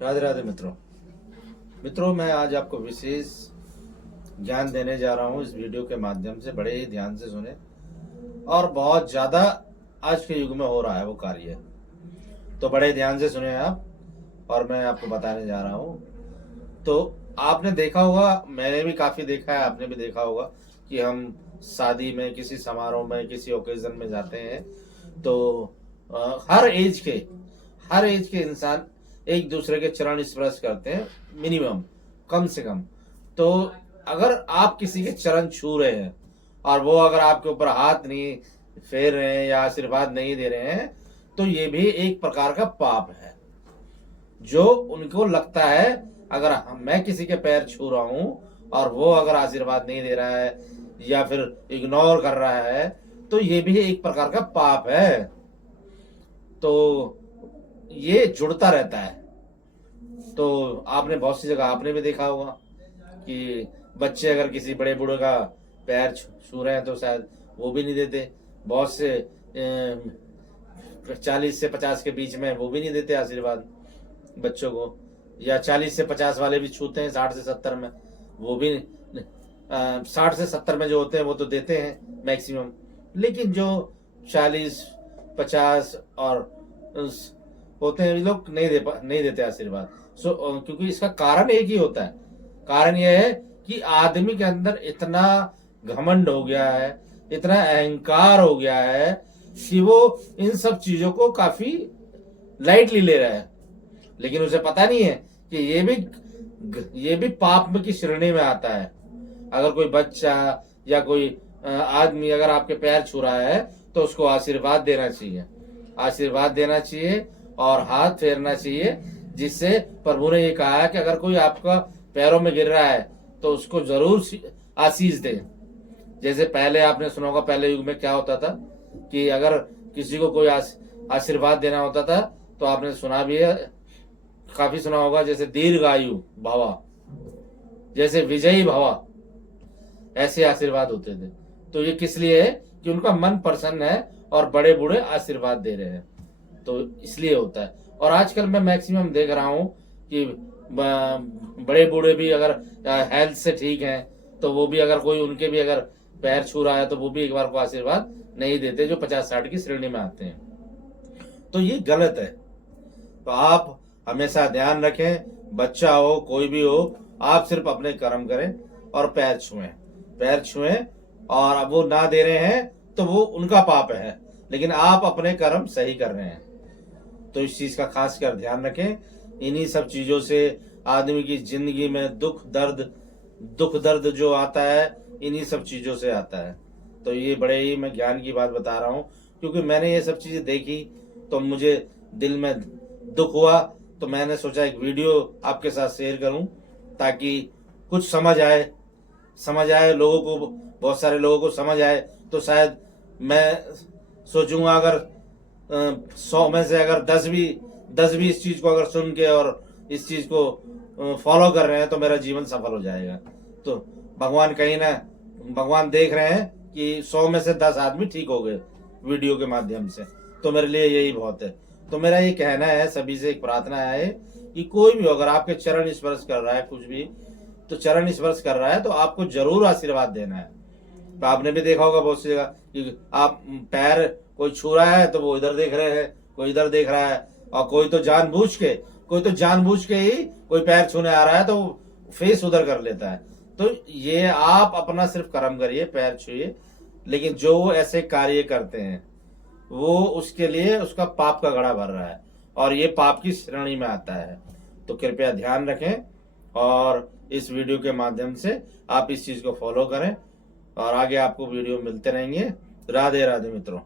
राधे राधे मित्रों, मैं आज आपको विशेष ज्ञान देने जा रहा हूँ इस वीडियो के माध्यम से। बड़े ही ध्यान से सुने। और बहुत ज़्यादा आज के युग में हो रहा है वो कार्य, तो बड़े ध्यान से सुने आप। और मैं आपको बताने जा रहा हूँ। तो आपने देखा होगा, मैंने भी काफ़ी देखा है, आपने भी देखा होगा कि हम शादी में, किसी समारोह में, किसी ओकेजन में जाते हैं तो हर एज के इंसान एक दूसरे के चरण स्पर्श करते हैं, मिनिमम, कम से कम। तो अगर आप किसी के चरण छू रहे हैं और वो अगर आपके ऊपर हाथ नहीं फेर रहे हैं या आशीर्वाद नहीं दे रहे हैं, तो ये भी एक प्रकार का पाप है। जो उनको लगता है अगर मैं किसी के पैर छू रहा हूं और वो अगर आशीर्वाद नहीं दे रहा है या फिर इग्नोर कर रहा है, तो ये भी एक प्रकार का पाप है। तो ये जुड़ता रहता है। तो आपने बहुत सी जगह आपने भी देखा होगा कि बच्चे अगर किसी बड़े बूढ़े का पैर छू रहे हैं तो शायद वो भी नहीं देते। बहुत से 40 से 50 के बीच में वो भी नहीं देते आशीर्वाद बच्चों को, या 40 से 50 वाले भी छूते हैं, 60 से 70 में वो भी 60 से 70 में जो होते हैं वो तो देते हैं मैक्सिमम। लेकिन जो 40, 50 और होते हैं, लोग नहीं देते आशीर्वाद। क्योंकि इसका कारण एक ही होता है। कारण यह है कि आदमी के अंदर इतना घमंड हो गया है, इतना अहंकार हो गया है कि वो इन सब चीजों को काफी लाइटली ले रहा है। लेकिन उसे पता नहीं है कि ये भी पाप में की श्रेणी में आता है। अगर कोई बच्चा या कोई आदमी अगर आपके पैर छू रहा है तो उसको आशीर्वाद देना चाहिए और हाथ फेरना चाहिए, जिससे प्रभु ने ये कहा है कि अगर कोई आपका पैरों में गिर रहा है तो उसको जरूर आशीष दे। जैसे पहले आपने सुना होगा, पहले युग में क्या होता था कि अगर किसी को कोई आशीर्वाद देना होता था तो आपने सुना भी है, काफी सुना होगा, जैसे दीर्घायु भवा, जैसे विजयी भवा, ऐसे आशीर्वाद होते थे। तो ये किस लिए है कि उनका मन प्रसन्न है और बड़े बूढ़े आशीर्वाद दे रहे हैं, तो इसलिए होता है। और आजकल मैं मैक्सिमम देख रहा हूँ कि बड़े बूढ़े भी अगर हेल्थ से ठीक हैं तो वो भी अगर कोई उनके भी अगर पैर छू रहा है तो वो भी एक बार को आशीर्वाद नहीं देते, जो 50-60 की श्रेणी में आते हैं। तो ये गलत है। तो आप हमेशा ध्यान रखें, बच्चा हो कोई भी हो, आप सिर्फ अपने कर्म करें और पैर छुएं। और अब वो ना दे रहे हैं तो वो उनका पाप है, लेकिन आप अपने कर्म सही कर रहे हैं। तो इस चीज का खास कर ध्यान रखें। इन्हीं सब चीजों से आदमी की जिंदगी में दुख दर्द जो आता है, इन्हीं सब चीजों से आता है। तो ये बड़े ही मैं ज्ञान की बात बता रहा हूँ, क्योंकि मैंने ये सब चीजें देखी तो मुझे दिल में दुख हुआ। तो मैंने सोचा एक वीडियो आपके साथ शेयर करूं ताकि कुछ समझ आए लोगों को, बहुत सारे लोगों को समझ आए। तो शायद मैं सोचूंगा अगर 100 में से अगर 10 भी इस चीज को अगर सुन के और इस चीज को फॉलो कर रहे हैं तो मेरा जीवन सफल हो जाएगा। तो भगवान देख रहे हैं कि 100 में से 10 आदमी ठीक हो गए वीडियो के माध्यम से, तो मेरे लिए यही बहुत है। तो मेरा ये कहना है, सभी से एक प्रार्थना है कि कोई भी अगर आपके चरण स्पर्श कर रहा है, कुछ भी तो चरण स्पर्श कर रहा है तो आपको जरूर आशीर्वाद देना है। तो आपने भी देखा होगा बहुत सी जगह कि आप पैर कोई छू रहा है तो वो इधर देख रहे हैं, कोई इधर देख रहा है, और कोई तो जानबूझ के ही कोई पैर छूने आ रहा है तो फेस उधर कर लेता है। तो ये आप अपना सिर्फ कर्म करिए, पैर छुइए। लेकिन जो ऐसे कार्य करते हैं वो उसके लिए उसका पाप का घड़ा भर रहा है और ये पाप की श्रेणी में आता है। तो कृपया ध्यान रखें और इस वीडियो के माध्यम से आप इस चीज को फॉलो करें और आगे आपको वीडियो मिलते रहेंगे। राधे राधे मित्रों।